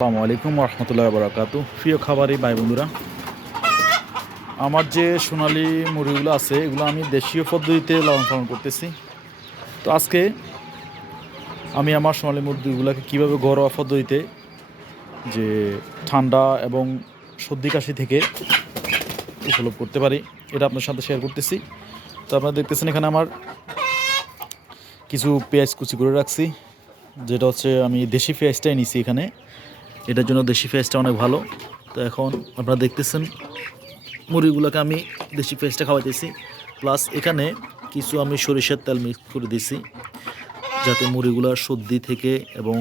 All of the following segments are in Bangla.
আসসালামু আলাইকুম রহমতুল্লাহ বরাকাতু। প্রিয় খাবারি ভাই বন্ধুরা, আমার যে সোনালি মুরগিগুলো আছে এগুলো আমি দেশীয় পদ্ধতিতে লালন পালন করতেছি। তো আজকে আমি আমার সোনালি মুরগিগুলোকে কীভাবে ঘরোয়া পদ্ধতিতে যে ঠান্ডা এবং সর্দি কাশি থেকে উপলব্ধ করতে পারি এটা আপনার সাথে শেয়ার করতেছি। তো আপনারা দেখতেছেন এখানে আমার কিছু পেঁয়াজ কুচি করে রাখছি, যেটা হচ্ছে আমি দেশি পেঁয়াজটাই নিছি এখানে, এটার জন্য দেশি পেঁয়াজটা অনেক ভালো। তো এখন আপনারা দেখতেছেন মুরগিগুলোকে আমি দেশি পেঁয়াজটা খাওয়াইতেছি, প্লাস এখানে কিছু আমি সরিষার তেল মিক্স করে দিছি যাতে মুরগিগুলোর সর্দি থেকে এবং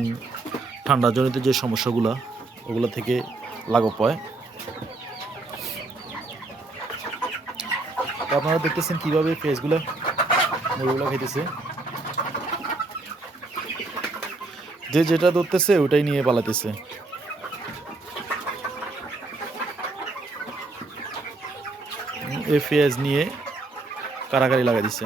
ঠান্ডাজনিত যে সমস্যাগুলো ওগুলো থেকে লাঘব পায়। তো আপনারা দেখতেছেন কীভাবে পেঁয়াজগুলো মুরগিগুলো খাইতেছে, যে যেটা ধরতেছে ওটাই নিয়ে পালাতেছে। এই পেঁয়াজ নিয়ে কারাকারি লাগাই দিছে।